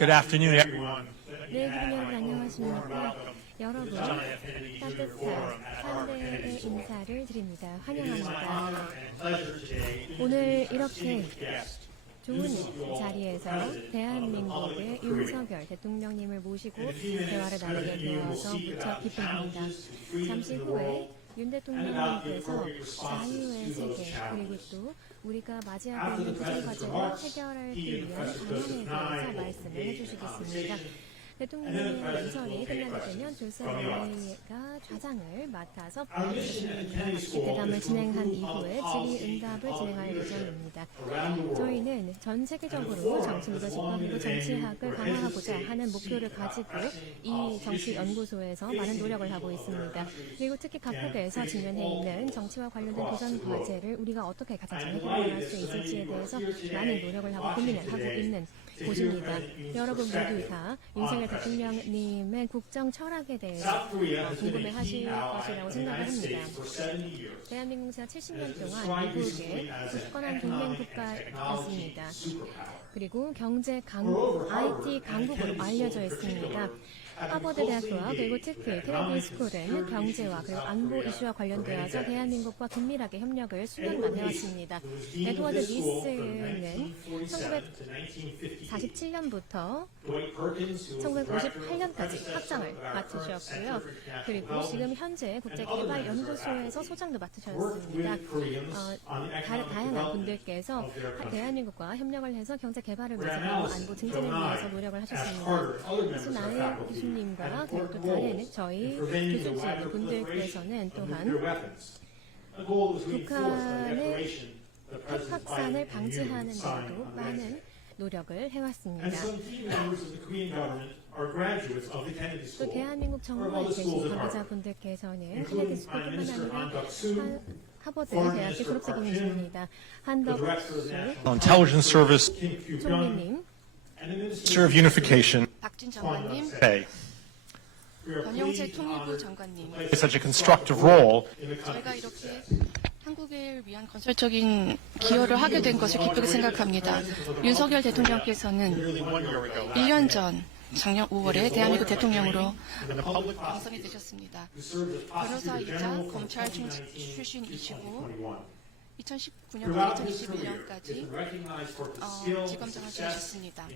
Good afternoon, everyone. 네, 기분 여러분 안녕하십니까? 여러분, 따뜻한 환대의 인사를 드립니다. 환영합니다. 오늘 이렇게 좋은 자리에서 대한민국의 윤석열 대통령님을 모시고 대화를 나누게 되어서 무척 기쁩니다. 잠시 후에 윤 대통령님께서 자유의 세계 그리고 또 우리가 맞이하고 있는 부정 과제를 해결하기 위한 방안에 대해서 말씀을 해주시겠습니다. 대통령의 연설이 끝나게 되면 조셉 레이가 좌장을 맡아서 대담을 진행한 이후에 질의응답을 진행할 예정입니다. 저희는 전 세계적으로 정치 리더십과 그리고 정치학을 강화하고자 하는 목표를 가지고 이 정치연구소에서 많은 노력을 하고 있습니다. 그리고 특히 각국에서 직면해 있는 정치와 관련된 도전 과제를 우리가 어떻게 가장 잘 해결할 수 있을지에 대해서 많은 노력을 하고 고민을 하고 있는 곳입니다. 여러분 모두 다 윤석열 대통령님의 국정 철학에 대해서 궁금해하실 것이라고 생각을 합니다. 대한민국은 지난 70년 동안 미국의 굳건한 동맹 국가였습니다. 그리고 경제 강국, IT 강국으로 알려져 있습니다. 하버드 대학교와 그리고 특히 케네디 스쿨은 경제와 그리고 안보 이슈와 관련되어서 대한민국과 긴밀하게 협력을 수년간 해왔습니다. 에드워드 리스는 1947년부터 1958년까지 학장을 맡으셨고요. 그리고 지금 현재 국제개발연구소에서 소장도 맡으셨습니다. 다양한 분들께서 대한민국과 협력을 해서 경제 개발을 위해서 그리고 안보 증진을 위해서 노력을 하셨습니다. 그래서 나의 교수님과 그리고 또 다른 저희 교수진 분들께서는 또한 북한의 핵 확산을 방지하는 데도 많은 노력을 해왔습니다. 또 대한민국 정부에 계신 관계자분들께서는 케네디 스쿨뿐만 아니라 하버드 대학교 졸업생이십니다. 한덕수 Intelligence Service, 총리님, Minister of Unification, 박진 장관님, play 권영세 통일부 장관님. such a constructive role 저희가 이렇게 한국을 위한 건설적인 기여를 하게 된 것을 기쁘게 생각합니다. 윤석열 대통령께서는 1년 전 작년 5월에 대한민국 대통령으로 당선이 되셨습니다. 변호사이자 검찰 출신이시고 2019년부터 2021년까지 지검장을 지내셨습니다.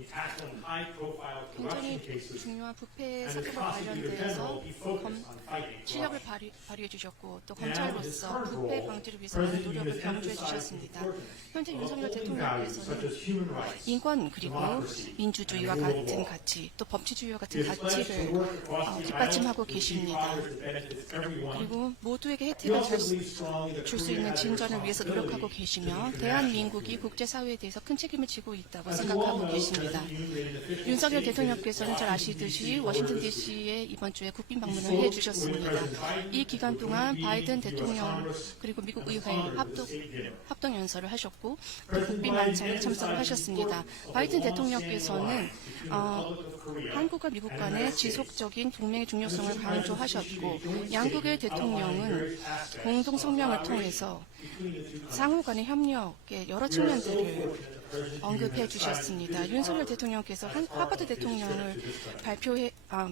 굉장히 중요한 부패 사건과 관련되어서 실력을 발휘해 주셨고 또 검찰로서 부패 방지를 위해서 많은 노력을 경주해 주셨습니다. 현재 윤석열 대통령께서는 인권 그리고 민주주의와 같은 가치 또 법치주의와 같은 가치를 뒷받침하고 계십니다. 그리고 모두에게 혜택을 줄 수 있는 진전을 위해서 노력하고 계시며 대한민국이 국제사회에 대해서 큰 책임을 지고 있다고 생각하고 계십니다. 윤석열 대통령께서는 잘 아시듯이 워싱턴 DC에 이번 주에 국빈 방문을 해주셨습니다. 이 기간 동안 바이든 대통령 그리고 미국 의회 합동 연설을 하셨고 또 국빈 만찬에 참석을 하셨습니다. 바이든 대통령께서는 한국과 미국 간의 지속적인 동맹의 중요성을 강조하셨고 양국의 대통령은 공동 성명을 통해서 상호 간의 협력의 여러 측면들을 언급해 주셨습니다. 윤석열 대통령께서 하버드 대통령을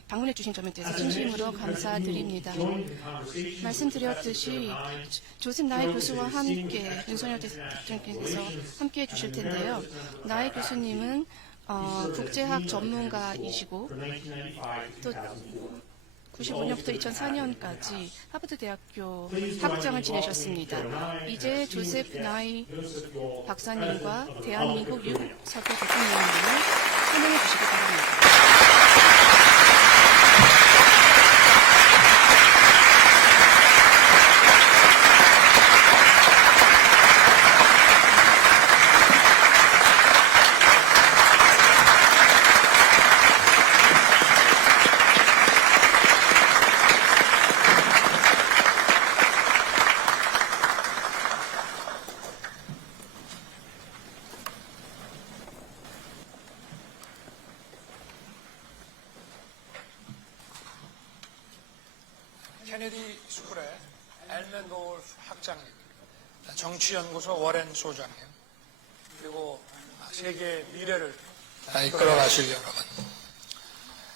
방문해 주신 점에 대해서 진심으로 감사드립니다. 말씀드렸듯이 조셉 나이 교수와 함께 윤석열 대통령께서 함께 해 주실 텐데요. 나이 교수님은 국제학 전문가이시고 또 95년부터 2004년까지 하버드 대학교 학장을 지내셨습니다. 이제 조셉 나이 박사님과 대한민국 윤석열 대통령님을 환영해 주시기 바랍니다. 케네디 스쿨의 엘렌 로울프 학장님, 정치연구소 워렌 소장님, 그리고 세계의 미래를 이끌어 가실 여러분.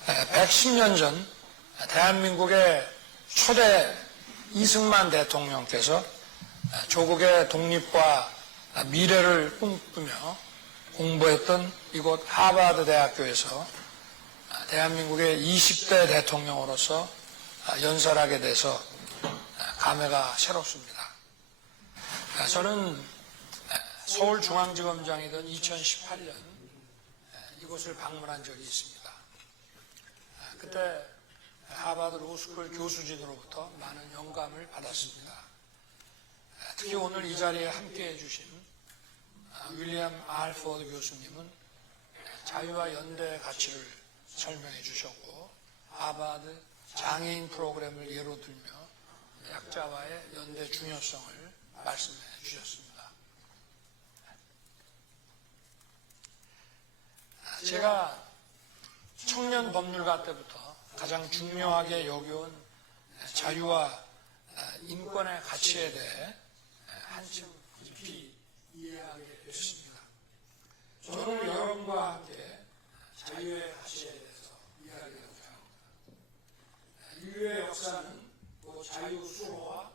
110년 전 대한민국의 초대 이승만 대통령께서 조국의 독립과 미래를 꿈꾸며 공부했던 이곳 하버드 대학교에서 대한민국의 20대 대통령으로서 연설하게 돼서 감회가 새롭습니다. 저는 서울중앙지검장이던 2018년 이곳을 방문한 적이 있습니다. 그때 하버드 로스쿨 교수진으로부터 많은 영감을 받았습니다. 특히 오늘 이 자리에 함께해 주신 윌리엄 알포드 교수님은 자유와 연대의 가치를 설명해 주셨고 하버드 장애인 프로그램을 예로 들며 약자와의 연대 중요성을 말씀해 주셨습니다. 제가 청년 법률가 때부터 가장 중요하게 여겨온 자유와 인권의 가치에 대해 한층 깊이 이해하게 됐습니다. 저는 여러분과 함께 자유의 가치에 대해서 이야기하고자 합니다. 인류의 역사는 또 자유 수호와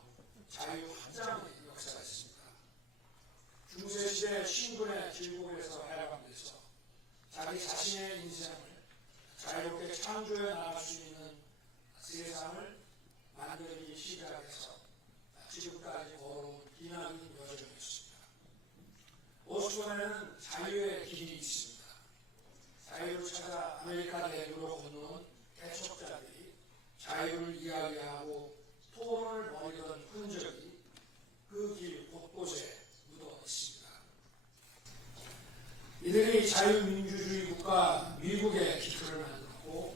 자유 확장의 역사가 있습니다. 중세시대 신분의 길목에서 해방돼서 자기 자신의 인생을 자유롭게 창조해 나갈 수 있는 세상을 만들기 시작해서 지금까지 걸어온 기나긴 여정이었습니다. 오스본에는 자유의 길이 있습니다. 자유를 찾아 아메리카 대륙으로 건너온 개척자들이 자유를 이야기하고 토론을 벌이던 흔적이 그 길 곳곳에 묻어 있습니다. 이들이 자유민주주의 국가 미국의 기틀을 만들었고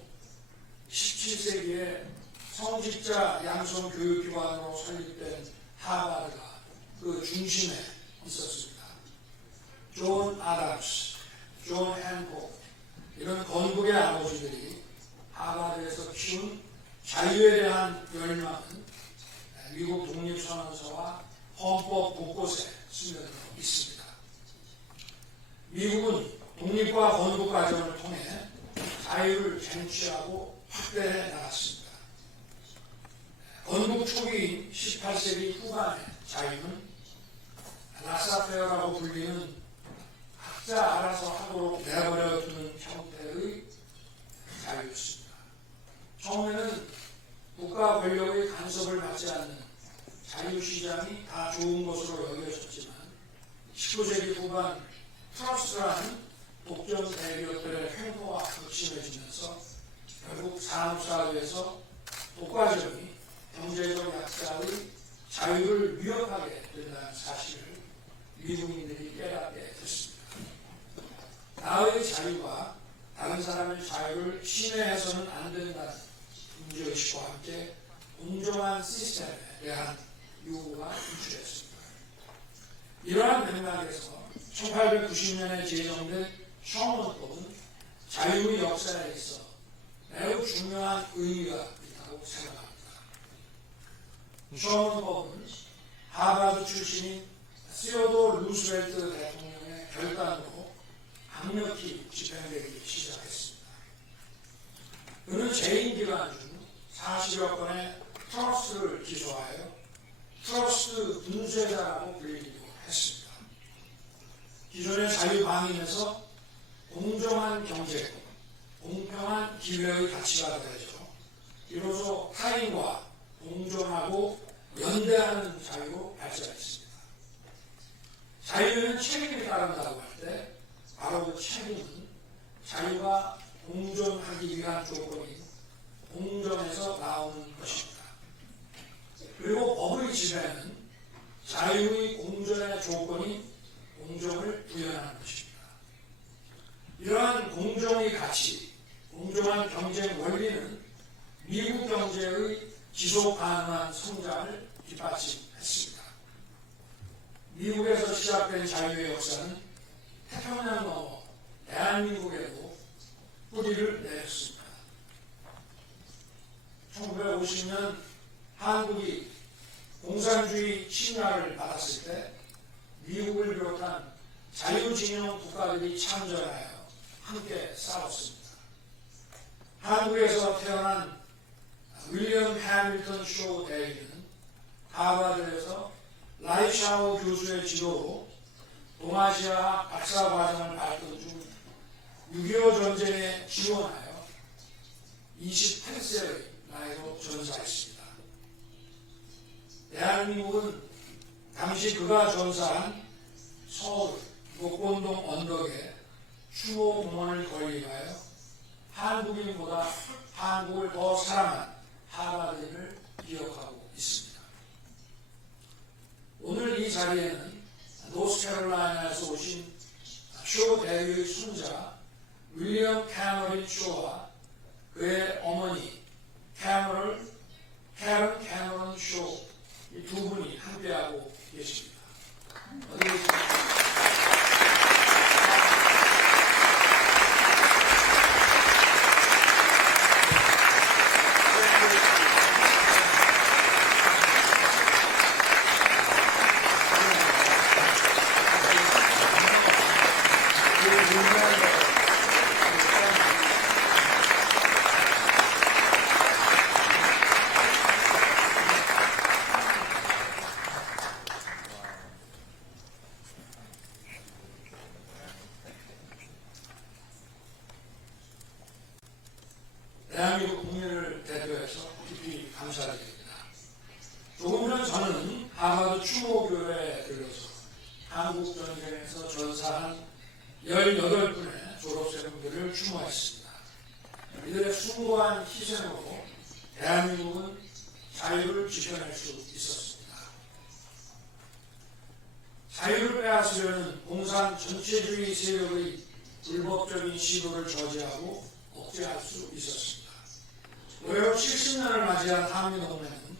17세기에 성직자 양성 교육기관으로 설립된 하버드가 그 중심에 있었습니다. 존 아담스, 존 핸콕 이런 건국의 아버지들이 하버드에서 키운 자유에 대한 열망은 미국 독립선언서와 헌법 곳곳에 스며들어 있습니다. 미국은 독립과 건국 과정을 통해 자유를 쟁취하고 확대해 나갔습니다. 건국 초기인 18세기 후반의 자유는 라사페어라고 불리는 각자 알아서 하도록 내버려 두는 형태의 자유였습니다. 처음에는 국가 권력의 간섭을 받지 않는 자유시장이 다 좋은 것으로 여겨졌지만 19세기 후반 트러스트라는 독점 대기업들의 횡포가 극심해지면서 결국 산업사회에서 독과점이 경제적 약자의 자유를 위협하게 된다는 사실을 미국인들이 깨닫게 됐습니다. 나의 자유가 다른 사람의 자유를 침해해서는 안 된다는 문제의식과 함께 공정한 시스템에 대한 요구가 유출했습니다. 이러한 맥락에서 1890년에 제정된 셔먼법은 자유의 역사에 있어 매우 중요한 의미가 있다고 생각합니다. 셔먼법은 하버드 출신인 시어도어 루스벨트 대통령의 결단으로 강력히 집행되기 시작했습니다. 그는 재임 기간 중 40여 건의 트러스트를 기소하여 트러스트 분쇄자라고 불리기도 했습니다. 기존의 자유방임에서 공정한 경제, 공평한 기회의 가치가 더해져 이로써 타인과 공존하고 연대하는 자유로 발전했습니다. 자유는 책임이 따른다고 할 때 바로 그 책임은 자유가 공존하기 위한 조건인 공정에서 나오는 것입니다. 그리고 법의 지배는 자유의 공존의 조건인 공정을 구현하는 것입니다. 이러한 공정의 가치, 공정한 경쟁 원리는 미국 경제의 지속 가능한 성장을 뒷받침했습니다. 미국에서 시작된 자유의 역사는 태평양 넘어 대한민국에도 뿌리를 내렸습니다. 1950년 한국이 공산주의 침략을 받았을 때 미국을 비롯한 자유진영 국가들이 참전하여 함께 싸웠습니다. 한국에서 태어난 윌리엄 해밀턴 쇼 대위는 하버드에서 라이샤오 교수의 지도로 동아시아 박사과정을 받던 중 6.25 전쟁에 지원하여 28세의 나이로 전사했습니다. 대한민국은 당시 그가 전사한 서울 목권동 언덕에 추모 공원을 건립하여 한국인보다 한국을 더 사랑한 하버드인을 기억하고 있습니다. 오늘 이 자리에는 노스캐롤라이나에서 오신 쇼 대위의 손자 윌리엄 캐머런 쇼와 그의 어머니 캐런 캐머런 쇼 이 두 분이 함께하고 계십니다. 어디 계십니까? 대한민국 국민을 대표해서 깊이 감사드립니다. 조금 전 저는 하버드 추모교회에 들려서 한국전쟁에서 전사한 18분의 졸업생들을 추모했습니다. 이들의 숭고한 희생으로 대한민국은 자유를 지켜낼 수 있었습니다. 자유를 빼앗으려는 공산 전체주의 세력의 불법적인 시도를 저지하고 억제할 수 있었습니다. 올해 70년을 맞이한 한미동맹은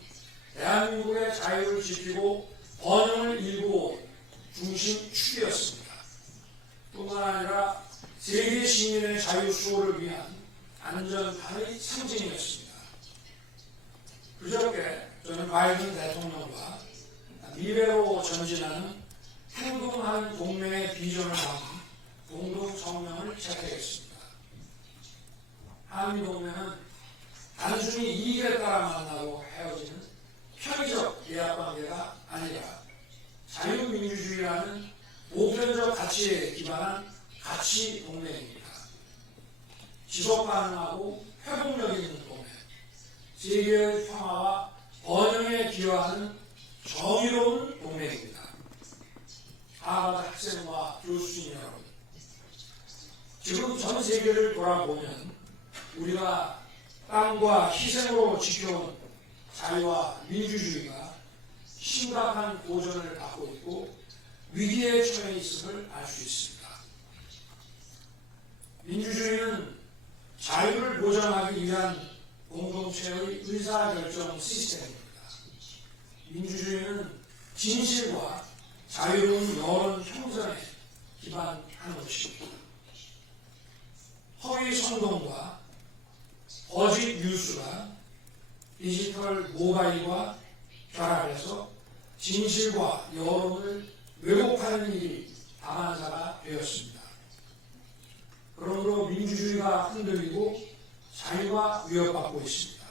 대한민국의 자유를 지키고 번영을 일구어 중심축이었습니다. 뿐만 아니라 세계 시민의 자유 수호를 위한 안전판의 상징이었습니다. 그저께 저는 바이든 대통령과 미래로 전진하는 행동하는 동맹의 비전을 담은 공동성명을 채택했습니다. 한미동맹은 단순히 이익에 따라 만나고 헤어지는 편의적 계약관계가 아니라 자유민주주의라는 보편적 가치에 기반한 가치 동맹입니다. 지속 가능하고 회복력 있는 동맹, 세계의 평화와 번영에 기여하는 정의로운 동맹입니다. 하버드 학생과 교수님 여러분, 지금 전 세계를 돌아보면 우리가 땀과 희생으로 지켜온 자유와 민주주의가 심각한 고전을 받고 있고 위기에 처해 있음을 알 수 있습니다. 민주주의는 자유를 보장하기 위한 공동체의 의사결정 시스템입니다. 민주주의는 진실과 자유로운 여론 형성에 기반하는 것입니다. 허위 선동과 거짓 뉴스가 디지털 모바일과 결합해서 진실과 여론을 왜곡하는 일이 다반사가 되었습니다. 그러므로 민주주의가 흔들리고 자유가 위협받고 있습니다.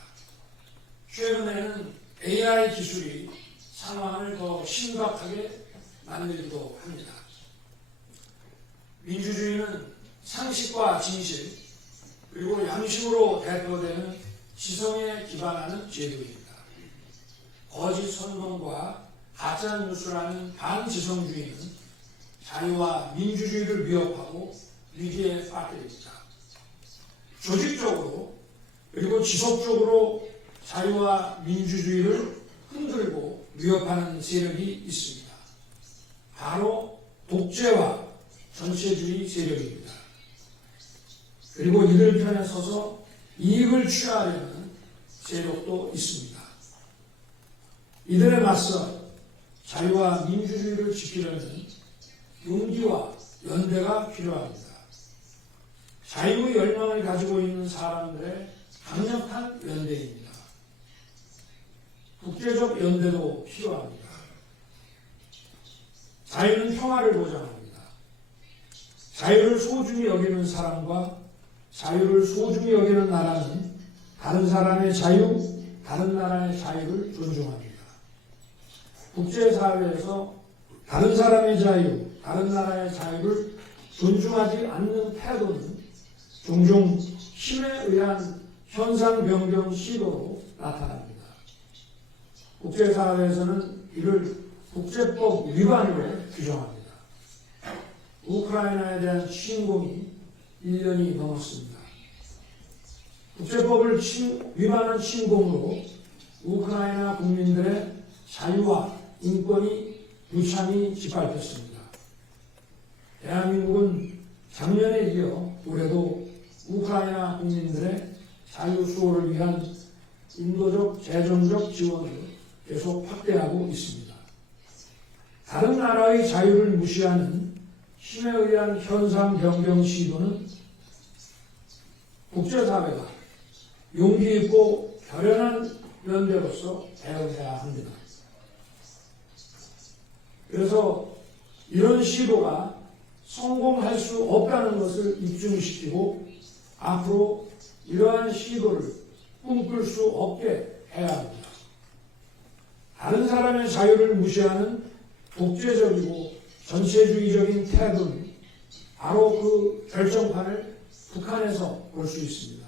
최근에는 AI 기술이 상황을 더 심각하게 만들기도 합니다. 민주주의는 상식과 진실 그리고 양심으로 대표되는 지성에 기반하는 제도입니다. 거짓 선동과 가짜 뉴스라는 반지성주의는 자유와 민주주의를 위협하고 위기에 빠뜨립니다. 조직적으로 그리고 지속적으로 자유와 민주주의를 흔들고 위협하는 세력이 있습니다. 바로 독재와 전체주의 세력입니다. 그리고 이들 편에 서서 이익을 취하려는 세력도 있습니다. 이들에 맞서 자유와 민주주의를 지키려는 용기와 연대가 필요합니다. 자유의 열망을 가지고 있는 사람들의 강력한 연대입니다. 국제적 연대도 필요합니다. 자유는 평화를 보장합니다. 자유를 소중히 여기는 사람과 자유를 소중히 여기는 나라는 다른 사람의 자유, 다른 나라의 자유를 존중합니다. 국제사회에서 다른 사람의 자유, 다른 나라의 자유를 존중하지 않는 태도는 종종 힘에 의한 현상 변경 시도로 나타납니다. 국제사회에서는 이를 국제법 위반으로 규정합니다. 우크라이나에 대한 침공이 1년이 넘었습니다. 국제법을 위반한 침공으로 우크라이나 국민들의 자유와 인권이 무참히 짓밟혔습니다. 대한민국은 작년에 이어 올해도 우크라이나 국민들의 자유 수호를 위한 인도적, 재정적 지원을 계속 확대하고 있습니다. 다른 나라의 자유를 무시하는 힘에 의한 현상 변경 시도는 국제사회가 용기 있고 결연한 연대로서 대응해야 합니다. 그래서 이런 시도가 성공할 수 없다는 것을 입증시키고 앞으로 이러한 시도를 꿈꿀 수 없게 해야 합니다. 다른 사람의 자유를 무시하는 독재적이고 전체주의적인 태도는 바로 그 결정판을 북한에서 볼 수 있습니다.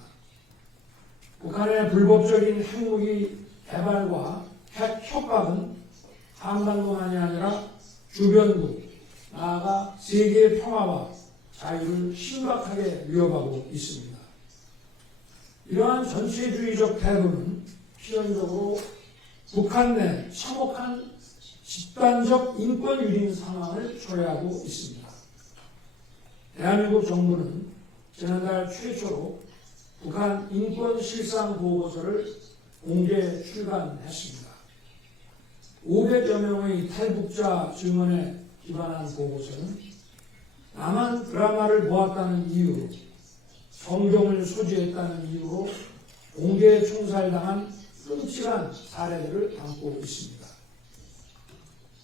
북한의 불법적인 핵무기 개발과 핵 협박은 한반도만이 아니라 주변국, 나아가 세계의 평화와 자유를 심각하게 위협하고 있습니다. 이러한 전체주의적 태도는 필연적으로 북한 내 참혹한 집단적 인권 유린 상황을 초래하고 있습니다. 대한민국 정부는 지난달 최초로 북한 인권 실상 보고서를 공개 출간했습니다. 500여 명의 탈북자 증언에 기반한 보고서는 남한 드라마를 보았다는 이유로, 성경을 소지했다는 이유로 공개 총살당한 끔찍한 사례들을 담고 있습니다.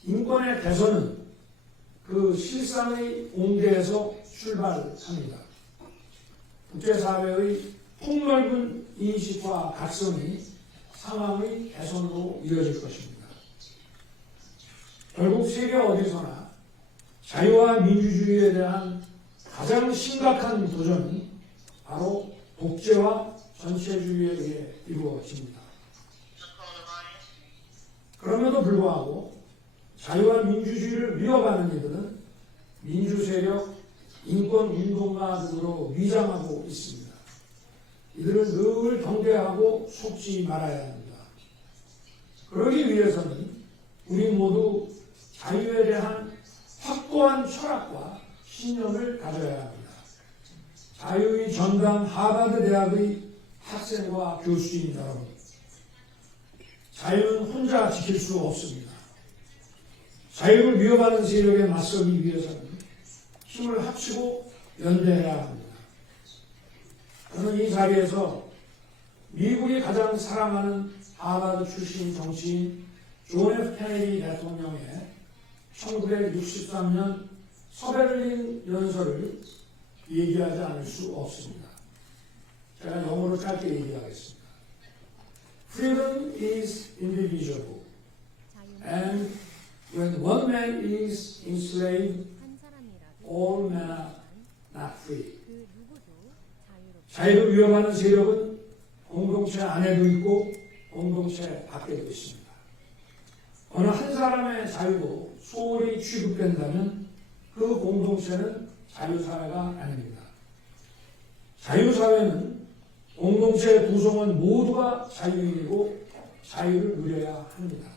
인권의 개선은 그 실상의 공개에서 출발합니다. 국제사회의 폭넓은 인식과 각성이 상황의 개선으로 이어질 것입니다. 결국 세계 어디서나 자유와 민주주의에 대한 가장 심각한 도전은 바로 독재와 전체주의에 의해 이루어집니다. 그럼에도 불구하고 자유와 민주주의를 위협하는 이들은 민주세력, 인권운동가 등으로 위장하고 있습니다. 이들은 늘 경계하고 속지 말아야 합니다. 그러기 위해서는 우리 모두 자유에 대한 확고한 철학과 신념을 가져야 합니다. 자유의 전당 하버드 대학의 학생과 교수인 여러분, 자유는 혼자 지킬 수 없습니다. 자유를 위협하는 세력에 맞서기 위해서는 힘을 합치고 연대해야 합니다. 저는 이 자리에서 미국이 가장 사랑하는 하버드 출신 정치인 존 F 케네디 대통령의 1963년 서베를린 연설을 얘기하지 않을 수 없습니다. 제가 영어로 짧게 얘기하겠습니다. Freedom is indivisible, and when one man is enslaved, all men are not free. 자유를 위협하는 세력은 공동체 안에도 있고 공동체 밖에도 있습니다. 어느 한 사람의 자유도 소홀히 취급된다면 그 공동체는 자유사회가 아닙니다. 자유사회는 공동체 구성원 모두가 자유인이고 자유를 누려야 합니다.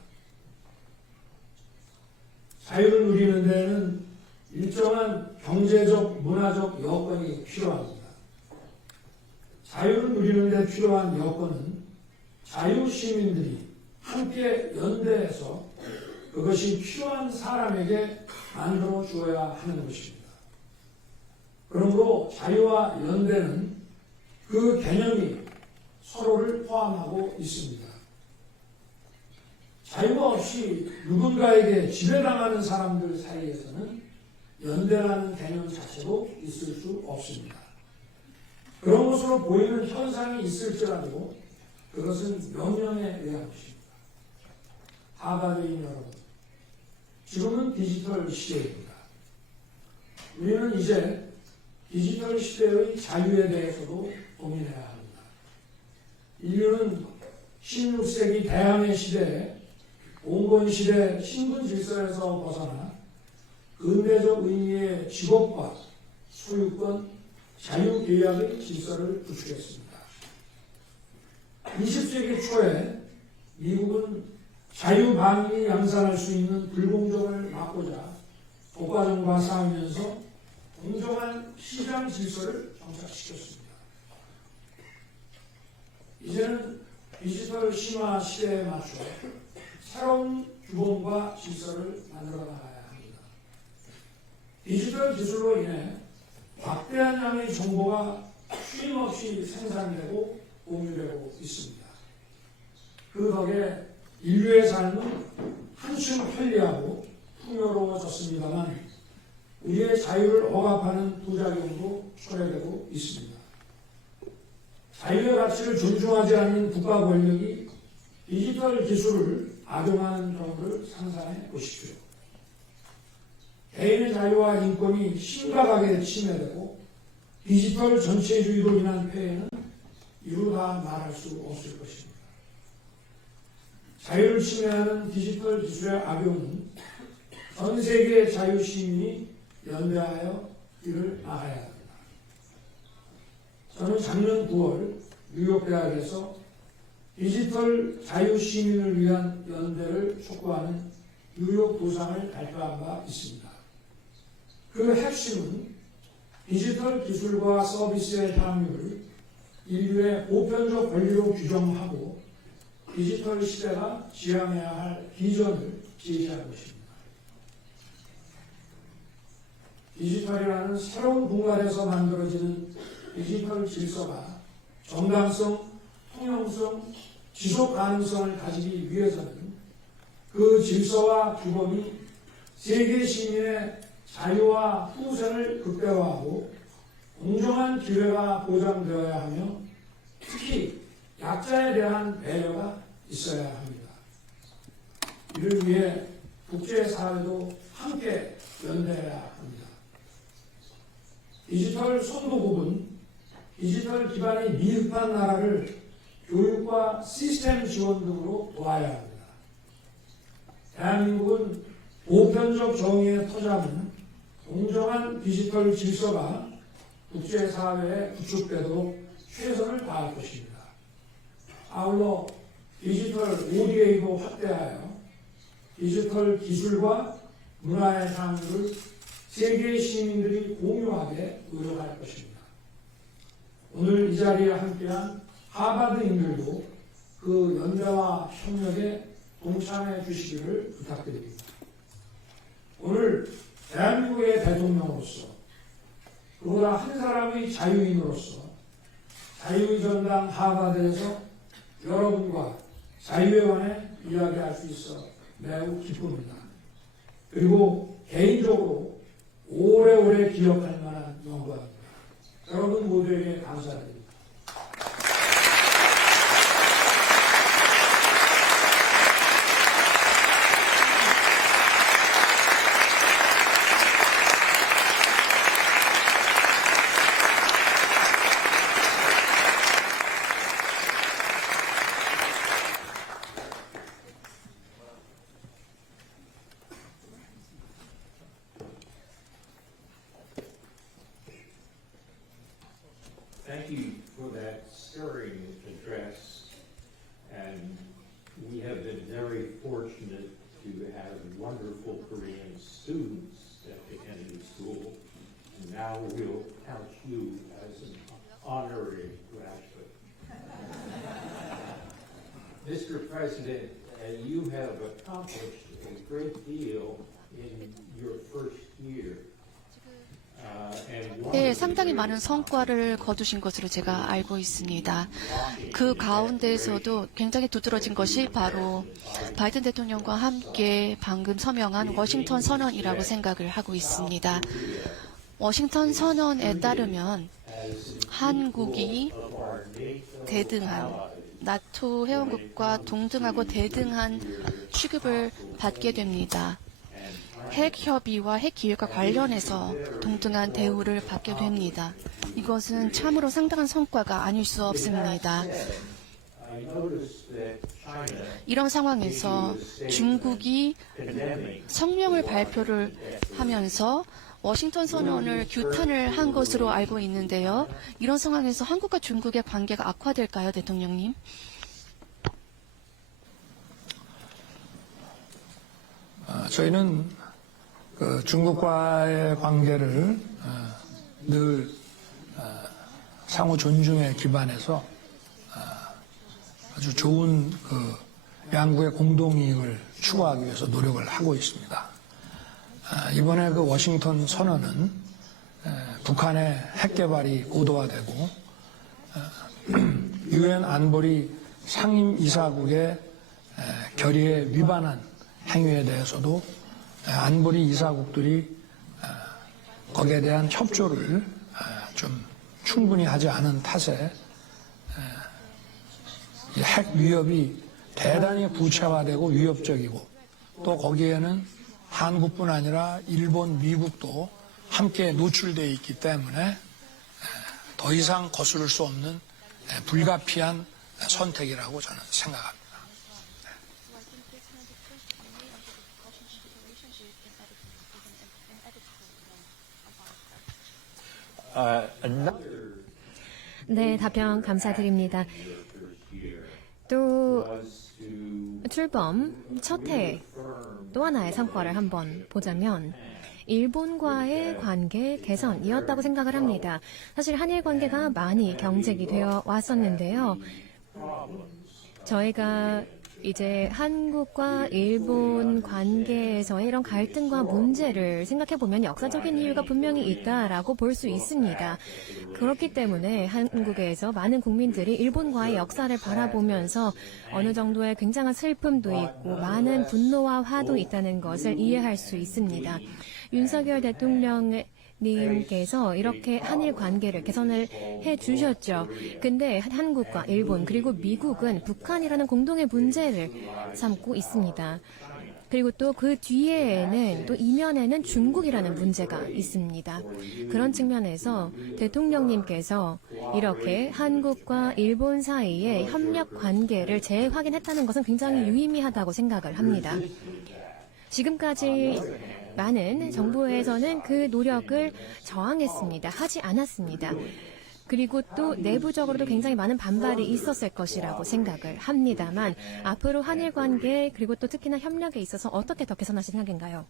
자유를 누리는 데에는 일정한 경제적, 문화적 여건이 필요합니다. 자유를 누리는 데 필요한 여건은 자유시민들이 함께 연대해서 그것이 필요한 사람에게 만들어 주어야 하는 것입니다. 그러므로 자유와 연대는 그 개념이 서로를 포함하고 있습니다. 자유가 없이 누군가에게 지배당하는 사람들 사이에서는 연대라는 개념 자체도 있을 수 없습니다. 그런 것으로 보이는 현상이 있을지라도 그것은 명령에 의한 것입니다. 하버드인 여러분, 지금은 디지털 시대입니다. 우리는 이제 디지털 시대의 자유에 대해서도 고민해야 합니다. 인류는 16세기 대항해 시대에 공권 시대 신분 질서에서 벗어나 근대적 의미의 직업과 소유권, 자유계약의 질서를 구축했습니다. 20세기 초에 미국은 자유방위 양산할 수 있는 불공정을 막고자 독과점과 싸우면서 공정한 시장 질서를 정착시켰습니다. 이제는 디지털 심화 시대에 맞춰 새로운 규범과 질서를 만들어 나가야 합니다. 디지털 기술로 인해 막대한 양의 정보가 쉼없이 생산되고 공유되고 있습니다. 그 덕에 인류의 삶은 한층 편리하고 풍요로워졌습니다만 우리의 자유를 억압하는 부작용도 초래되고 있습니다. 자유의 가치를 존중하지 않는 국가 권력이 디지털 기술을 악용하는 경우를 상상해 보십시오. 개인의 자유와 인권이 심각하게 침해되고 디지털 전체주의로 인한 폐해는 이루다 말할 수 없을 것입니다. 자유를 침해하는 디지털 기술의 악용은 전 세계 자유시민이 연대하여 이를 막아야 합니다. 저는 작년 9월 뉴욕 대학에서 디지털 자유시민을 위한 연대를 촉구하는 뉴욕 도상을 발표한 바 있습니다. 그 핵심은 디지털 기술과 서비스의 향유를 인류의 보편적 권리로 규정하고 디지털 시대가 지향해야 할 비전을 제시한 것입니다. 디지털이라는 새로운 공간에서 만들어지는 디지털 질서가 정당성, 통용성, 지속 가능성을 가지기 위해서는 그 질서와 규범이 세계 시민의 자유와 후생을 극대화하고 공정한 기회가 보장되어야 하며 특히 약자에 대한 배려가 있어야 합니다. 이를 위해 국제사회도 함께 연대해야 합니다. 디지털 선도국은 디지털 기반이 미흡한 나라를 교육과 시스템 지원 등으로 도와야 합니다. 대한민국은 보편적 정의의 터잡은 공정한 디지털 질서가 국제사회에 구축되도록 최선을 다할 것입니다. 아울러 디지털 ODA도 확대하여 디지털 기술과 문화의 향유를 세계 시민들이 공유하게 노력할 것입니다. 오늘 이 자리에 함께한 하버드인들도 그 연대와 협력에 동참해 주시기를 부탁드립니다. 오늘 대한민국의 대통령으로서 그보다 한 사람의 자유인으로서 자유의 전당 하버드에서 여러분과 자유에 관해 이야기할 수 있어 매우 기쁩니다. 그리고 개인적으로 오래오래 기억할 만한 영광입니다. 여러분 모두에게 감사드립니다. Thank you for that stirring address, and we have been very fortunate to have wonderful Korean students at the Kennedy School, and now we'll count you as an honorary graduate. Mr. President, you have accomplished a great deal in your first year, and one 상당히 많은 성과를 거두신 것으로 제가 알고 있습니다. 그 가운데에서도 굉장히 두드러진 것이 바로 바이든 대통령과 함께 방금 서명한 워싱턴 선언이라고 생각을 하고 있습니다. 워싱턴 선언에 따르면 한국이 대등한 나토 회원국과 동등하고 대등한 취급을 받게 됩니다. 핵 협의와 핵 기회과 관련해서 동등한 대우를 받게 됩니다. 이것은 참으로 상당한 성과가 아닐 수 없습니다. 이런 상황에서 중국이 성명을 발표를 하면서 워싱턴 선언을 규탄을 한 것으로 알고 있는데요. 이런 상황에서 한국과 중국의 관계가 악화될까요, 대통령님? 저희는 그 중국과의 관계를 늘 상호 존중에 기반해서 아주 좋은 그 양국의 공동이익을 추구하기 위해서 노력을 하고 있습니다. 이번에 그 워싱턴 선언은 북한의 핵 개발이 고도화되고 유엔 안보리 상임이사국의 결의에 위반한 행위에 대해서도 안보리 이사국들이 거기에 대한 협조를 좀 충분히 하지 않은 탓에 이 핵 위협이 대단히 구체화되고 위협적이고 또 거기에는 한국뿐 아니라 일본, 미국도 함께 노출되어 있기 때문에 더 이상 거스를 수 없는 불가피한 선택이라고 저는 생각합니다. 네, 답변 감사드립니다. 또 출범 첫 해 또 하나의 성과를 한번 보자면 일본과의 관계 개선이었다고 생각을 합니다. 사실 한일 관계가 많이 경색이 되어 왔었는데요. 저희가 이제 한국과 일본 관계에서의 이런 갈등과 문제를 생각해보면 역사적인 이유가 분명히 있다라고 볼 수 있습니다. 그렇기 때문에 한국에서 많은 국민들이 일본과의 역사를 바라보면서 어느 정도의 굉장한 슬픔도 있고 많은 분노와 화도 있다는 것을 이해할 수 있습니다. 윤석열 대통령님께서 이렇게 한일 관계를 개선을 해주셨죠. 근데 한국과 일본 그리고 미국은 북한이라는 공동의 문제를 삼고 있습니다. 그리고 또 그 뒤에는 또 이면에는 중국이라는 문제가 있습니다. 그런 측면에서 대통령님께서 이렇게 한국과 일본 사이의 협력 관계를 재확인했다는 것은 굉장히 유의미하다고 생각을 합니다. 지금까지 많은 정부에서는 그 노력을 저항했습니다. 하지 않았습니다. 그리고 또 내부적으로도 굉장히 많은 반발이 있었을 것이라고 생각을 합니다만 앞으로 한일 관계 그리고 또 특히나 협력에 있어서 어떻게 더 개선하실 생각인가요?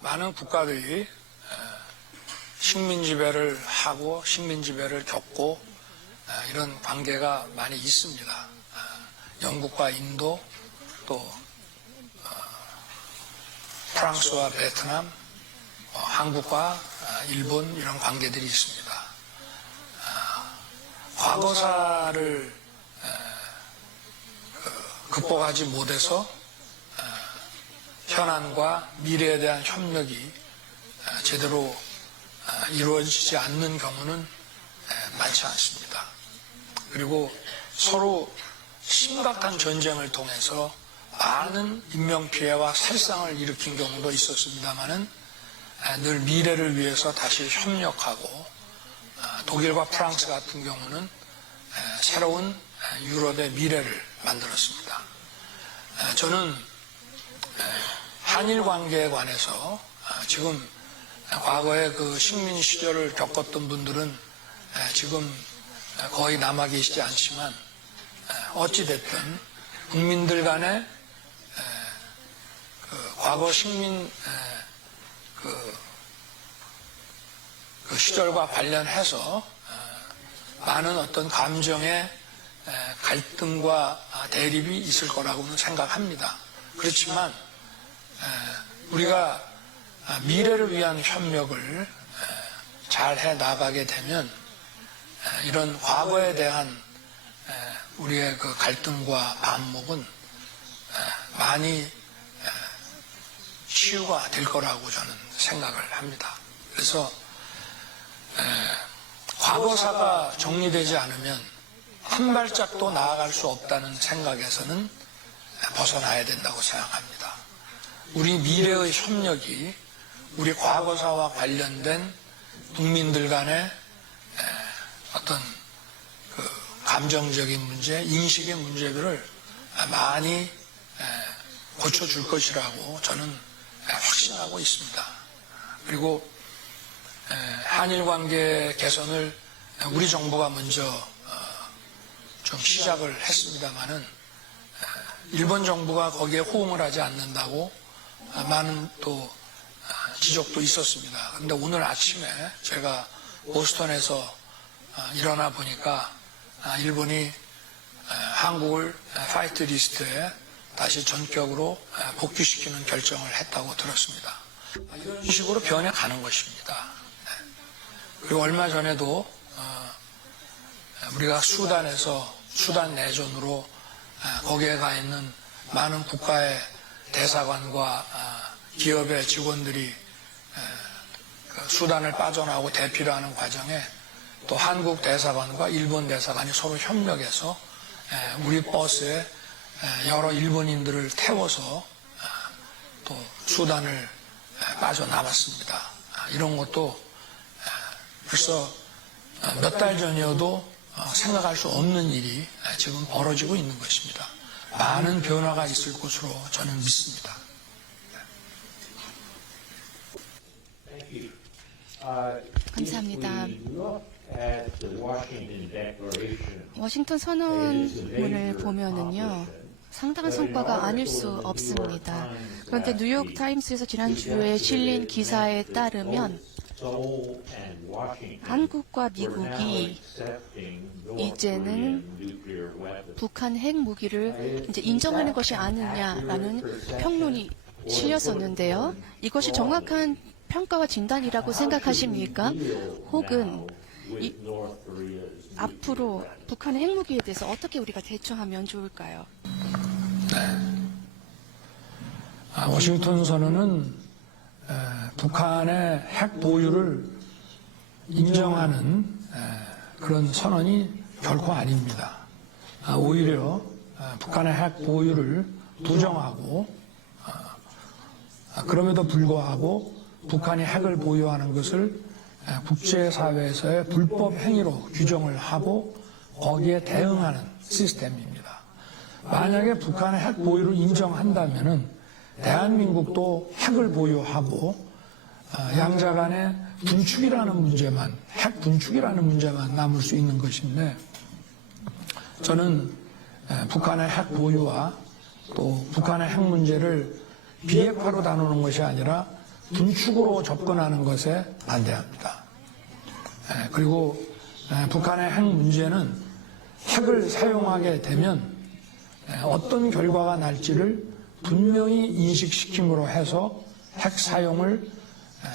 많은 국가들이 식민 지배를 하고 식민 지배를 겪고 이런 관계가 많이 있습니다. 영국과 인도 또 프랑스와 베트남 한국과 일본 이런 관계들이 있습니다. 과거사를 극복하지 못해서 현안과 미래에 대한 협력이 제대로 이루어지지 않는 경우는 많지 않습니다. 그리고 서로 심각한 전쟁을 통해서 많은 인명피해와 살상을 일으킨 경우도 있었습니다만은 늘 미래를 위해서 다시 협력하고 독일과 프랑스 같은 경우는 새로운 유럽의 미래를 만들었습니다. 저는 한일 관계에 관해서 지금 과거에 그 식민 시절을 겪었던 분들은 지금 거의 남아 계시지 않지만 어찌됐든 국민들 간의 그 과거 식민 그 시절과 관련해서 많은 어떤 감정의 갈등과 대립이 있을 거라고는 생각합니다. 그렇지만 우리가 미래를 위한 협력을 잘 해 나가게 되면 이런 과거에 대한 우리의 그 갈등과 반목은 많이 치유가 될 거라고 저는 생각을 합니다. 그래서 과거사가 정리되지 않으면 한 발짝도 나아갈 수 없다는 생각에서는 벗어나야 된다고 생각합니다. 우리 미래의 협력이 우리 과거사와 관련된 국민들 간의 어떤 그 감정적인 문제, 인식의 문제들을 많이 고쳐줄 것이라고 저는 확신하고 있습니다. 그리고 한일 관계 개선을 우리 정부가 먼저 좀 시작을 했습니다마는 일본 정부가 거기에 호응을 하지 않는다고 많은 또 지적도 있었습니다. 그런데 오늘 아침에 제가 보스턴에서 일어나 보니까 일본이 한국을 파이트 리스트에 다시 전격으로 복귀시키는 결정을 했다고 들었습니다. 이런 식으로 변해가는 것입니다. 그리고 얼마 전에도 우리가 수단에서 수단 내전으로 거기에 가 있는 많은 국가의 대사관과 기업의 직원들이 수단을 빠져나오고 대피를 하는 과정에 또 한국 대사관과 일본 대사관이 서로 협력해서 우리 버스에 여러 일본인들을 태워서 또 수단을 빠져나왔습니다. 이런 것도 벌써 몇 달 전이어도 생각할 수 없는 일이 지금 벌어지고 있는 것입니다. 많은 변화가 있을 것으로 저는 믿습니다. 감사합니다. 워싱턴 선언문을 보면은요, 상당한 성과가 아닐 수 없습니다. 그런데 뉴욕 타임스에서 지난주에 실린 기사에 따르면 한국과 미국이 이제는 북한 핵무기를 이제 인정하는 것이 아니냐라는 평론이 실렸었는데요. 이것이 정확한 평가와 진단이라고 생각하십니까? 혹은 앞으로 북한의 핵무기에 대해서 어떻게 우리가 대처하면 좋을까요? 워싱턴 선언은 북한의 핵 보유를 인정하는 그런 선언이 결코 아닙니다. 오히려 북한의 핵 보유를 부정하고 그럼에도 불구하고 북한이 핵을 보유하는 것을 국제사회에서의 불법 행위로 규정을 하고 거기에 대응하는 시스템입니다. 만약에 북한의 핵 보유를 인정한다면은 대한민국도 핵을 보유하고 양자 간의 분축이라는 문제만, 핵 분축이라는 문제만 남을 수 있는 것인데 저는 북한의 핵 보유와 또 북한의 핵 문제를 비핵화로 다루는 것이 아니라 분축으로 접근하는 것에 반대합니다. 그리고 북한의 핵 문제는 핵을 사용하게 되면 어떤 결과가 날지를 분명히 인식시킴으로 해서 핵 사용을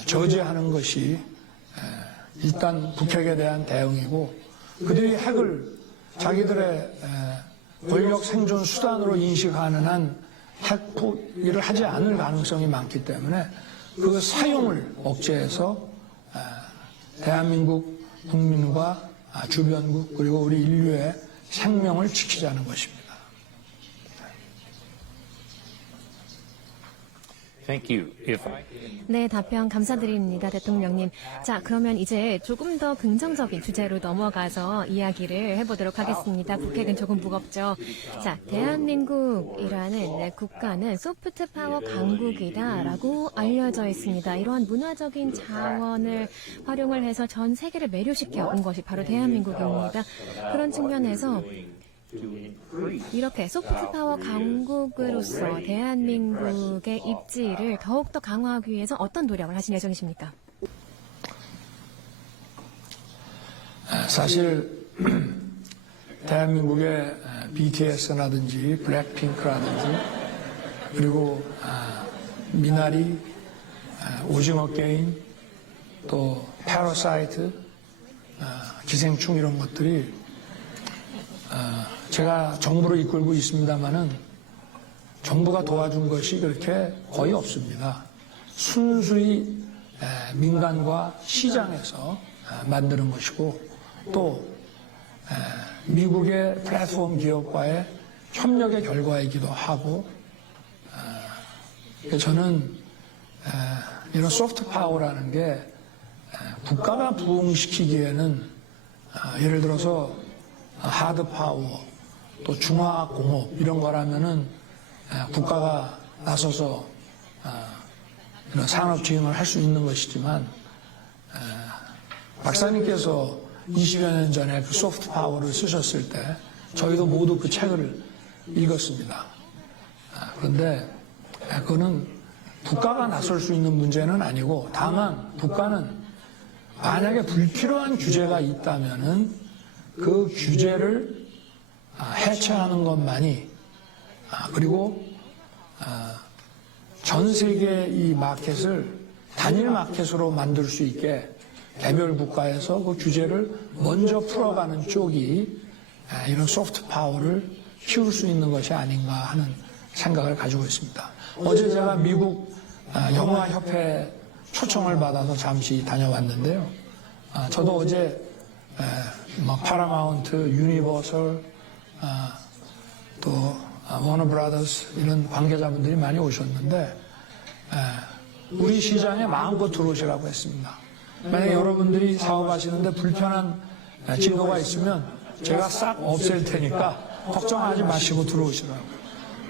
저지하는 것이 일단 북핵에 대한 대응이고 그들이 핵을 자기들의 권력 생존 수단으로 인식하는 한 핵 포기를 하지 않을 가능성이 많기 때문에 그 사용을 억제해서 대한민국 국민과 주변국 그리고 우리 인류의 생명을 지키자는 것입니다. 네, 답변 감사드립니다, 대통령님. 자, 그러면 이제 조금 더 긍정적인 주제로 넘어가서 이야기를 해보도록 하겠습니다. 북핵은 조금 무겁죠. 자, 대한민국이라는 국가는 소프트 파워 강국이다라고 알려져 있습니다. 이러한 문화적인 자원을 활용을 해서 전 세계를 매료시켜 온 것이 바로 대한민국입니다. 그런 측면에서 이렇게 소프트파워 강국으로서 대한민국의 입지를 더욱더 강화하기 위해서 어떤 노력을 하실 예정이십니까? 사실 대한민국의 BTS라든지 블랙핑크라든지 그리고 미나리, 오징어 게임, 또 패러사이트, 기생충 이런 것들이 제가 정부를 이끌고 있습니다마는 정부가 도와준 것이 그렇게 거의 없습니다. 순수히 민간과 시장에서 만드는 것이고 또 미국의 플랫폼 기업과의 협력의 결과이기도 하고 저는 이런 소프트 파워라는 게 국가가 부흥시키기에는 예를 들어서 하드 파워 또 중화공업 이런 거라면은 국가가 나서서 이런 산업 지원을 할 수 있는 것이지만 박사님께서 20여 년 전에 그 소프트 파워를 쓰셨을 때 저희도 모두 그 책을 읽었습니다. 그런데 그거는 국가가 나설 수 있는 문제는 아니고 다만 국가는 만약에 불필요한 규제가 있다면은 그 규제를 해체하는 것만이 그리고 전 세계 이 마켓을 단일 마켓으로 만들 수 있게 개별 국가에서 그 규제를 먼저 풀어가는 쪽이 이런 소프트 파워를 키울 수 있는 것이 아닌가 하는 생각을 가지고 있습니다. 어제 제가 미국 영화협회 초청을 받아서 잠시 다녀왔는데요. 저도 어제 파라마운트, 유니버설, 또 워너 브라더스 이런 관계자분들이 많이 오셨는데 우리 시장에 마음껏 들어오시라고 했습니다. 만약에 여러분들이 사업하시는데 불편한 징후가 있으면 제가 싹 없앨 테니까 걱정하지 마시고 들어오시라고.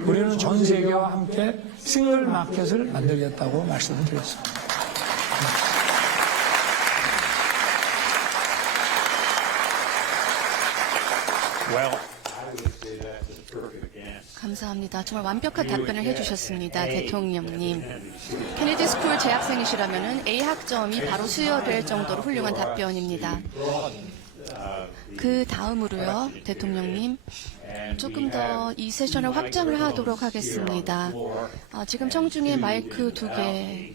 우리는 전 세계와 함께 싱글 마켓을 만들겠다고 말씀을 드렸습니다. Well, I would say that's a perfect answer. 감사합니다. 정말 완벽한 답변을 해주셨습니다. 대통령님. 케네디 스쿨 재학생이시라면 A 학점이 바로 수여될 정도로 훌륭한 답변입니다. 그 다음으로요, 대통령님. 조금 더 이 세션을 확장을 하도록 하겠습니다. 지금 청중에 마이크 2개,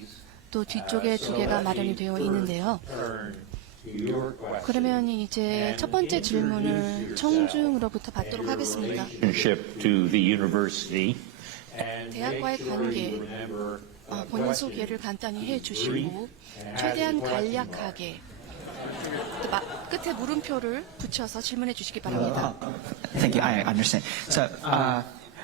또 뒤쪽에 2개가 마련이 되어 있는데요. 그러면 이제 첫 번째 질문을 청중으로부터 받도록 하겠습니다. to the university. 대학과의 관계, 본인 소개를 간단히 해주시고 최대한 간략하게 또 끝에 물음표를 붙여서 질문해 주시기 바랍니다. Thank you. I understand. So,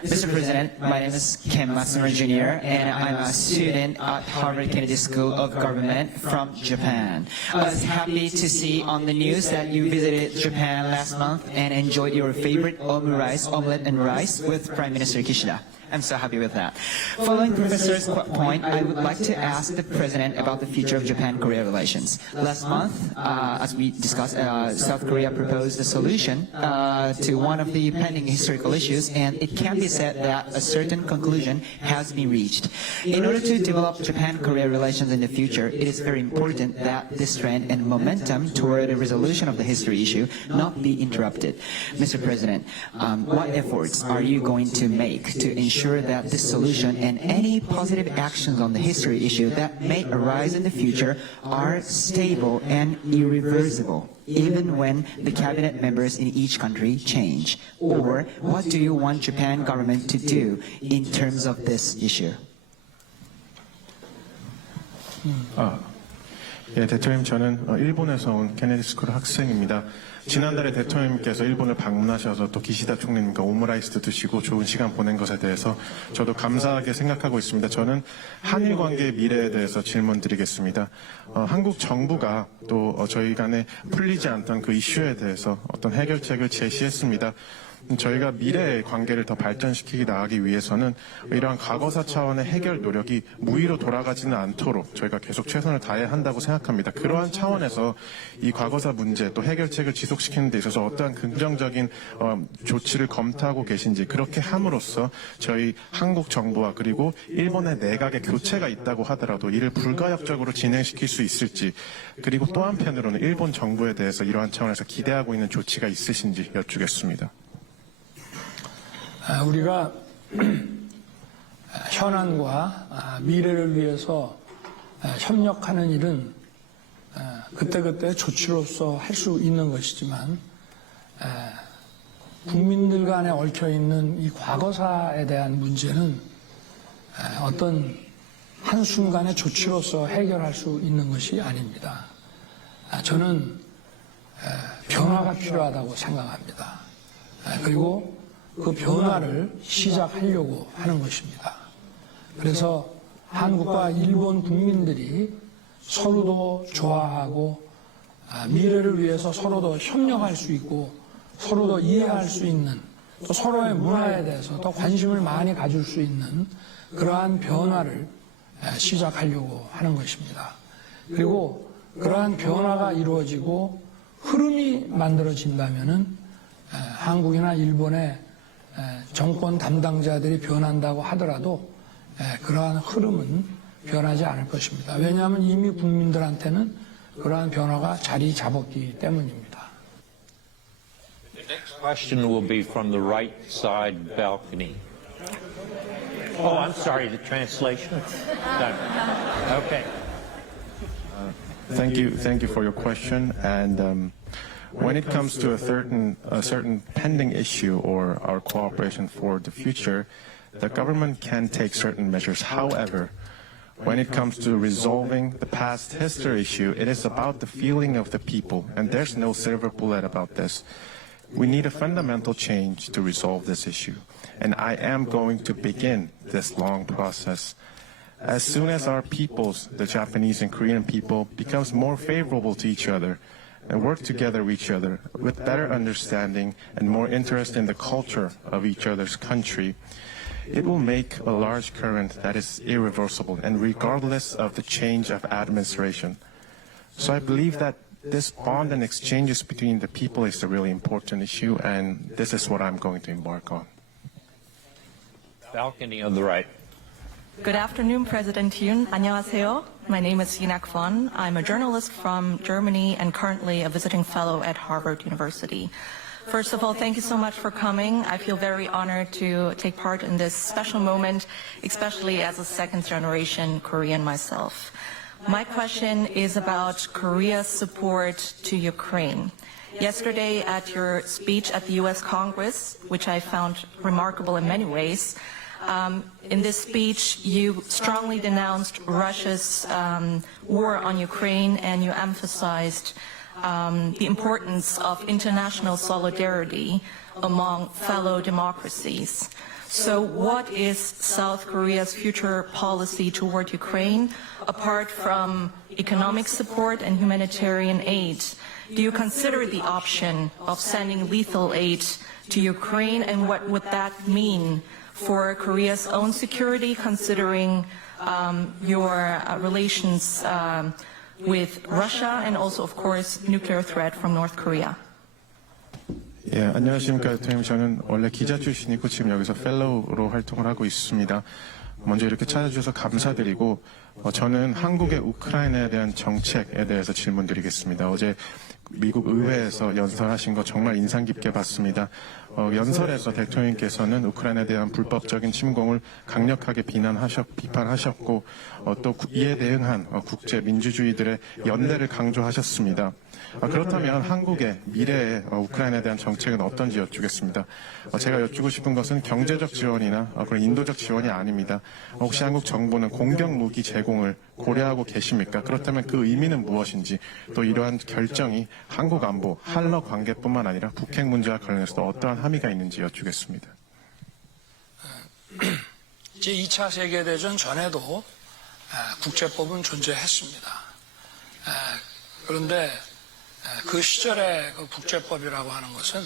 Mr. President, my name is Ken Matsumoto Jr., and I'm a student at Harvard Kennedy School of Government from Japan. I was happy to see on the news that you visited Japan last month and enjoyed your favorite omelette and rice with Prime Minister Kishida. I'm so happy with that. Following Professor's point, I would like to ask the President about the future of Japan-Korea relations. Last month, as we discussed, South Korea proposed a solution to one of the pending historical issues, and it can be said that a certain conclusion has been reached. In order to develop Japan-Korea relations in the future, it is very important that this trend and momentum toward a resolution of the history issue not be interrupted. Mr. President, what efforts are you going to make to ensure that this solution and any positive actions on the history issue that may arise in the future are stable and irreversible, even when the cabinet members in each country change? Or what do you want Japan government to do in terms of this issue? 예, 대통령 저는 일본에서 온 케네디 스쿨 학생입니다. 지난달에 대통령님께서 일본을 방문하셔서 또 기시다 총리님과 오므라이스도 드시고 좋은 시간 보낸 것에 대해서 저도 감사하게 생각하고 있습니다. 저는 한일 관계의 미래에 대해서 질문 드리겠습니다. 한국 정부가 또 저희 간에 풀리지 않던 그 이슈에 대해서 어떤 해결책을 제시했습니다. 저희가 미래의 관계를 더 발전시키기 나가기 위해서는 이러한 과거사 차원의 해결 노력이 무의로 돌아가지는 않도록 저희가 계속 최선을 다해야 한다고 생각합니다. 그러한 차원에서 이 과거사 문제 또 해결책을 지속시키는 데 있어서 어떠한 긍정적인 조치를 검토하고 계신지, 그렇게 함으로써 저희 한국 정부와 그리고 일본의 내각의 교체가 있다고 하더라도 이를 불가역적으로 진행시킬 수 있을지, 그리고 또 한편으로는 일본 정부에 대해서 이러한 차원에서 기대하고 있는 조치가 있으신지 여쭈겠습니다. 우리가 현안과 미래를 위해서 협력하는 일은 그때그때 조치로서 할 수 있는 것이지만 국민들 간에 얽혀있는 이 과거사에 대한 문제는 어떤 한순간의 조치로서 해결할 수 있는 것이 아닙니다. 저는 변화가 필요하다고 생각합니다. 그리고 그 변화를 시작하려고 하는 것입니다. 그래서 한국과 일본 국민들이 서로도 좋아하고 미래를 위해서 서로도 협력할 수 있고 서로도 이해할 수 있는 또 서로의 문화에 대해서 더 관심을 많이 가질 수 있는 그러한 변화를 시작하려고 하는 것입니다. 그리고 그러한 변화가 이루어지고 흐름이 만들어진다면은 한국이나 일본의 정권 담당자들이 변한다고 하더라도 그러한 흐름은 변하지 않을 것입니다. 왜냐하면 이미 국민들한테는 그러한 변화가 자리 잡았기 때문입니다. The next question will be from the right side balcony. Oh, I'm sorry, the translation? No. Okay. Thank you for your question. And when it comes to a certain pending issue or our cooperation for the future, the government can take certain measures. However, when it comes to resolving the past history issue, it is about the feeling of the people, and there's no silver bullet about this. We need a fundamental change to resolve this issue, and I am going to begin this long process. As soon as our peoples, the Japanese and Korean people, becomes more favorable to each other and work together with each other with better understanding and more interest in the culture of each other's country, it will make a large current that is irreversible and regardless of the change of administration. So I believe that this bond and exchanges between the people is a really important issue, and this is what I'm going to embark on. Balcony on the right. Good afternoon, President Yoon. 안녕하세요. My name is Yinak Von. I'm a journalist from Germany and currently a visiting fellow at Harvard University. First of all, thank you so much for coming. I feel very honored to take part in this special moment, especially as a second-generation Korean myself. My question is about Korea's support to Ukraine. Yesterday, at your speech at the U.S. Congress, which I found remarkable in many ways, in this speech, you strongly denounced Russia's war on Ukraine, and you emphasized the importance of international solidarity among fellow democracies. So what is South Korea's future policy toward Ukraine, apart from economic support and humanitarian aid? Do you consider the option of sending lethal aid to Ukraine, and what would that mean for Korea's own security, considering your relations with Russia and also, of course, nuclear threat from North Korea? 예, 안녕하십니까, 대통령. 저는 원래 기자 출신이고 지금 여기서 펠로우로 활동을 하고 있습니다. 먼저 이렇게 찾아주셔서 감사드리고, 저는 한국의 우크라이나에 대한 정책에 대해서 질문드리겠습니다. 어제 미국 의회에서 연설하신 거 정말 인상 깊게 봤습니다. 연설에서 대통령께서는 우크라이나에 대한 불법적인 침공을 강력하게 비판하셨고, 또 이에 대응한 국제 민주주의들의 연대를 강조하셨습니다. 그렇다면 한국의 미래의 우크라이나에 대한 정책은 어떤지 여쭙겠습니다. 제가 여쭙고 싶은 것은 경제적 지원이나 그런 인도적 지원이 아닙니다. 혹시 한국 정부는 공격 무기 제공을 고려하고 계십니까? 그렇다면 그 의미는 무엇인지, 또 이러한 결정이 한국 안보, 한러 관계뿐만 아니라 북핵 문제와 관련해서도 어떠한 함의가 있는지 여쭙겠습니다. 제2차 세계대전 전에도 국제법은 존재했습니다. 그런데 그 시절의 그 국제법이라고 하는 것은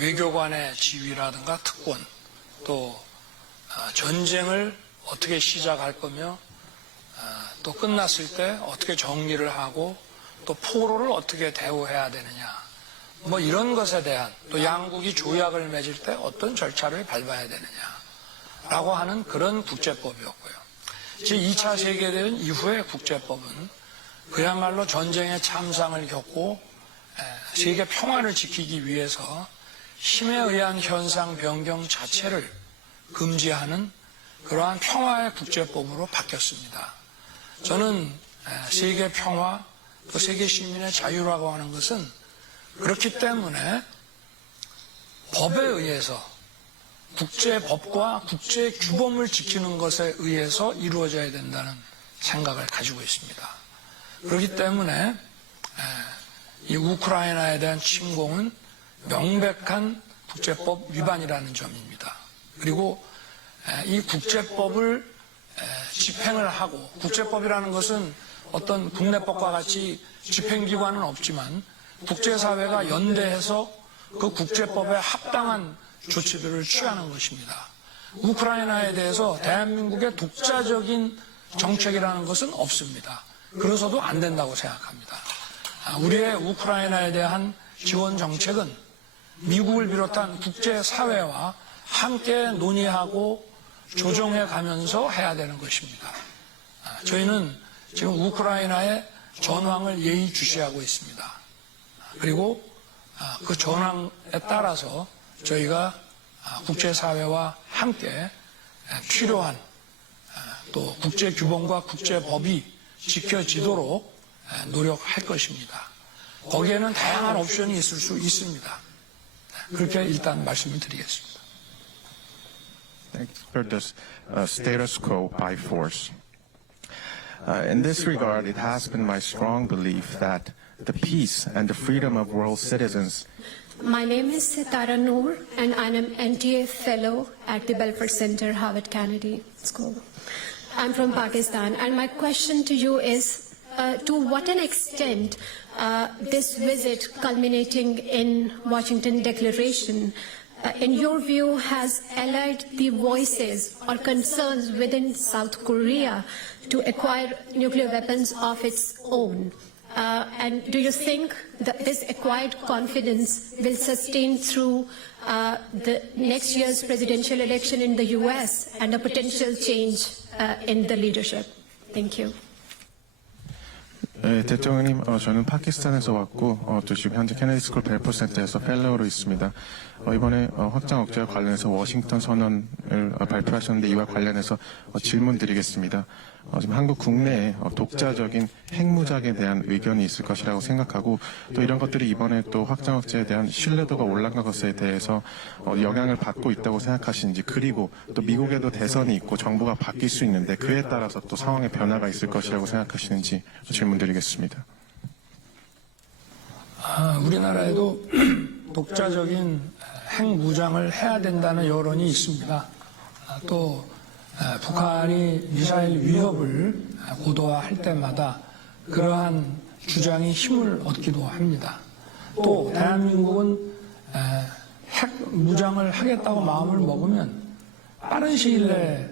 외교관의 지위라든가 특권, 또 전쟁을 어떻게 시작할 거며 또 끝났을 때 어떻게 정리를 하고 또 포로를 어떻게 대우해야 되느냐, 뭐 이런 것에 대한, 또 양국이 조약을 맺을 때 어떤 절차를 밟아야 되느냐라고 하는 그런 국제법이었고요. 제2차 세계대전 이후의 국제법은 그야말로 전쟁의 참상을 겪고 세계 평화를 지키기 위해서 힘에 의한 현상 변경 자체를 금지하는 그러한 평화의 국제법으로 바뀌었습니다. 저는 세계 평화, 또 세계 시민의 자유라고 하는 것은 그렇기 때문에 법에 의해서 국제법과 국제규범을 지키는 것에 의해서 이루어져야 된다는 생각을 가지고 있습니다. 그렇기 때문에 이 우크라이나에 대한 침공은 명백한 국제법 위반이라는 점입니다. 그리고 이 국제법을 집행을 하고, 국제법이라는 것은 어떤 국내법과 같이 집행기관은 없지만 국제사회가 연대해서 그 국제법에 합당한 조치들을 취하는 것입니다. 우크라이나에 대해서 대한민국의 독자적인 정책이라는 것은 없습니다. 그래서도 안 된다고 생각합니다. 우리의 우크라이나에 대한 지원 정책은 미국을 비롯한 국제사회와 함께 논의하고 조정해 가면서 해야 되는 것입니다. 저희는 지금 우크라이나의 전황을 예의주시하고 있습니다. 그리고 그 전황에 따라서 저희가 국제사회와 함께 필요한 또 국제규범과 국제법이 지켜지도록 노력할 것입니다. 거기에는 다양한 옵션이 있을 수 있습니다. 그렇게 일단 말씀을 드리겠습니다. For the status quo by force. In this regard, it has been my strong belief that the peace and the freedom of world citizens. My name is Sitara Noor, and I'm an NTA Fellow at the Belfer Center, Harvard Kennedy School. I'm from Pakistan, and my question to you is, to what an extent this visit culminating in Washington Declaration, in your view, has allied the voices or concerns within South Korea to acquire nuclear weapons of its own? And do you think that this acquired confidence will sustain through the next year's presidential election in the U.S. and a potential change in the leadership? Thank you. 네, 대통령님, 저는 파키스탄에서 왔고, 또 지금 현재 케네디 스쿨 벨포 센터에서 펠로우로 있습니다. 이번에 확장 억제와 관련해서 워싱턴 선언을 발표하셨는데 이와 관련해서 질문 드리겠습니다. 지금 한국 국내에 독자적인 핵무장에 대한 의견이 있을 것이라고 생각하고, 또 이런 것들이 이번에 또 확장 억제에 대한 신뢰도가 올라간 것에 대해서 영향을 받고 있다고 생각하시는지, 그리고 또 미국에도 대선이 있고 정부가 바뀔 수 있는데 그에 따라서 또 상황의 변화가 있을 것이라고 생각하시는지 질문 드리겠습니다. 우리나라에도 독자적인 핵무장을 해야 된다는 여론이 있습니다. 또 북한이 미사일 위협을 고도화할 때마다 그러한 주장이 힘을 얻기도 합니다. 또 대한민국은 핵무장을 하겠다고 마음을 먹으면 빠른 시일 내에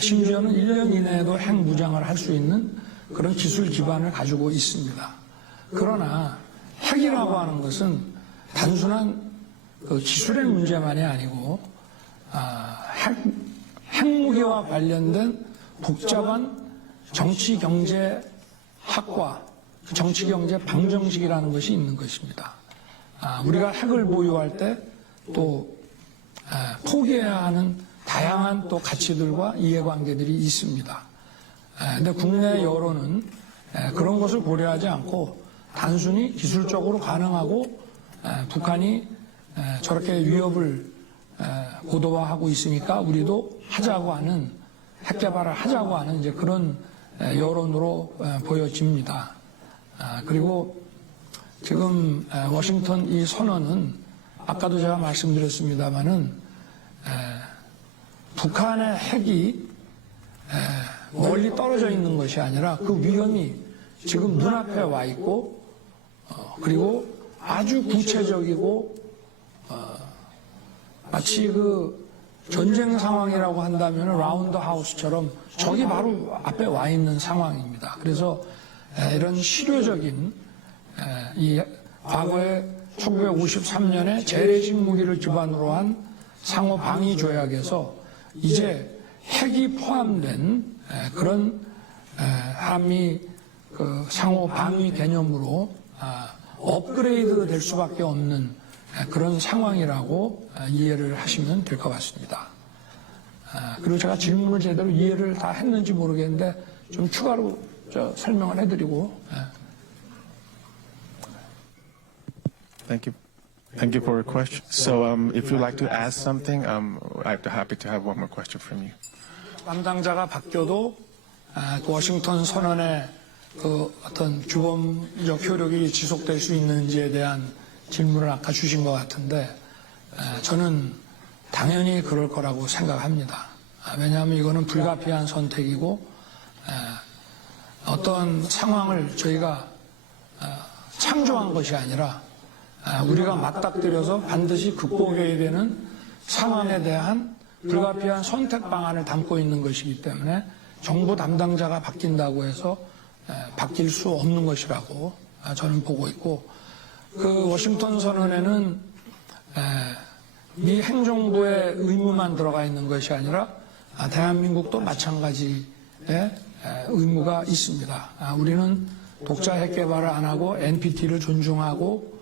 심지어는 1년 이내에도 핵무장을 할 수 있는 그런 기술 기반을 가지고 있습니다. 그러나 핵이라고 하는 것은 단순한 그 기술의 문제만이 아니고 핵무기와 관련된 복잡한 정치, 경제, 학과, 정치, 경제 방정식이라는 것이 있는 것입니다. 우리가 핵을 보유할 때 또 포기해야 하는 다양한 또 가치들과 이해관계들이 있습니다. 근데 국내 여론은 그런 것을 고려하지 않고 단순히 기술적으로 가능하고 북한이 저렇게 위협을 고도화하고 있으니까 우리도 하자고 하는, 핵 개발을 하자고 하는 이제 그런 여론으로 보여집니다. 그리고 지금 워싱턴 이 선언은 아까도 제가 말씀드렸습니다마는 북한의 핵이 멀리 떨어져 있는 것이 아니라 그 위험이 지금 눈앞에 와 있고, 그리고 아주 구체적이고 마치 그 전쟁 상황이라고 한다면 라운드 하우스처럼 저기 바로 앞에 와 있는 상황입니다. 그래서 이런 실효적인 이 과거에 1953년에 재래식 무기를 기반으로 한 상호 방위 조약에서 이제 핵이 포함된 그런 한미 그 상호 방위 개념으로 업그레이드 될 수밖에 없는 그런 상황이라고 이해를 하시면 될 것 같습니다. 그리고 제가 질문을 제대로 이해를 다 했는지 모르겠는데 좀 추가로 설명을 해드리고. Thank you. Thank you for your question. So, if you'd like to ask something, I'd be happy to have one more question from you. 담당자가 바뀌어도 그 워싱턴 선언의 그 어떤 규범적 효력이 지속될 수 있는지에 대한 질문을 아까 주신 것 같은데 저는 당연히 그럴 거라고 생각합니다. 왜냐하면 이거는 불가피한 선택이고 어떤 상황을 저희가 창조한 것이 아니라 우리가 맞닥뜨려서 반드시 극복해야 되는 상황에 대한 불가피한 선택 방안을 담고 있는 것이기 때문에 정부 담당자가 바뀐다고 해서 바뀔 수 없는 것이라고 저는 보고 있고 그 워싱턴 선언에는 미 행정부의 의무만 들어가 있는 것이 아니라 대한민국도 마찬가지의 의무가 있습니다. 우리는 독자 핵 개발을 안 하고 NPT를 존중하고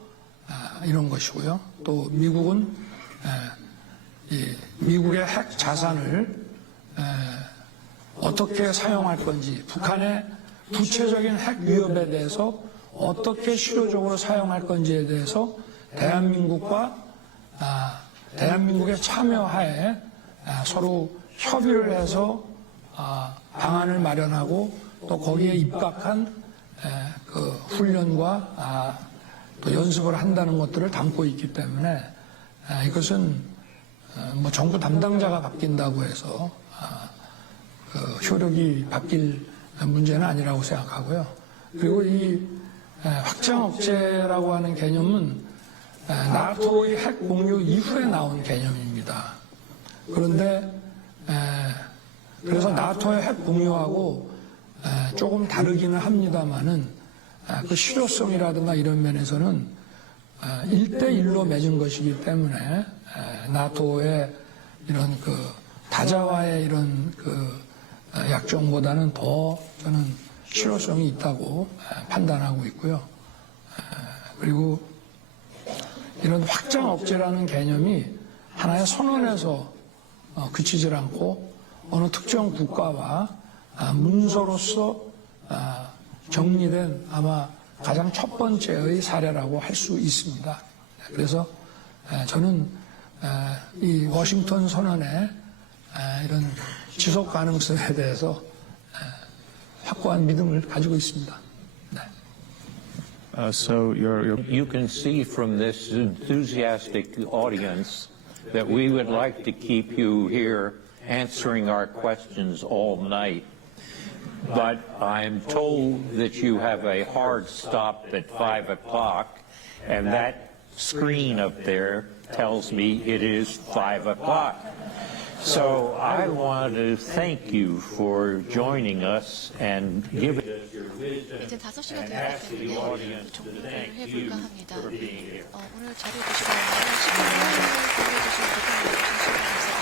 이런 것이고요. 또 미국은 미국의 핵 자산을 어떻게 사용할 건지 북한의 구체적인 핵 위협에 대해서 어떻게 실효적으로 사용할 건지에 대해서 대한민국의 참여하에 서로 협의를 해서 방안을 마련하고 또 거기에 입각한 그 훈련과 또 연습을 한다는 것들을 담고 있기 때문에 이것은 뭐 정부 담당자가 바뀐다고 해서 그 효력이 바뀔 문제는 아니라고 생각하고요. 그리고 이 확장 억제라고 하는 개념은 나토의 핵 공유 이후에 나온 개념입니다. 그런데 그래서 나토의 핵 공유하고 조금 다르기는 합니다만은 그 실효성이라든가 이런 면에서는 1대1로 맺은 것이기 때문에 나토의 이런 그 다자와의 이런 그 약정보다는 더 저는 실효성이 있다고 판단하고 있고요. 그리고 이런 확장 억제라는 개념이 하나의 선언에서 그치질 않고 어느 특정 국가와 문서로서 정리된 아마 가장 첫 번째의 사례라고 할 수 있습니다. 그래서 저는 이 워싱턴 선언의 이런 지속 가능성에 대해서 확고한 믿음을 가지고 있습니다. 네. So You can see from this enthusiastic audience that we would like to keep you here answering our questions all night. But I'm told that you have a hard stop at 5 o'clock, and that screen up there tells me it is 5 o'clock. So I want to thank you for joining us and giving us your wisdom 이제 5시가 and 되었기 ask the 때문에 audience to 종료를 thank you 해볼까 합니다. for being here. 오늘 자리해 주시고 시간을 공유해 주신 대통령님 감사합니다.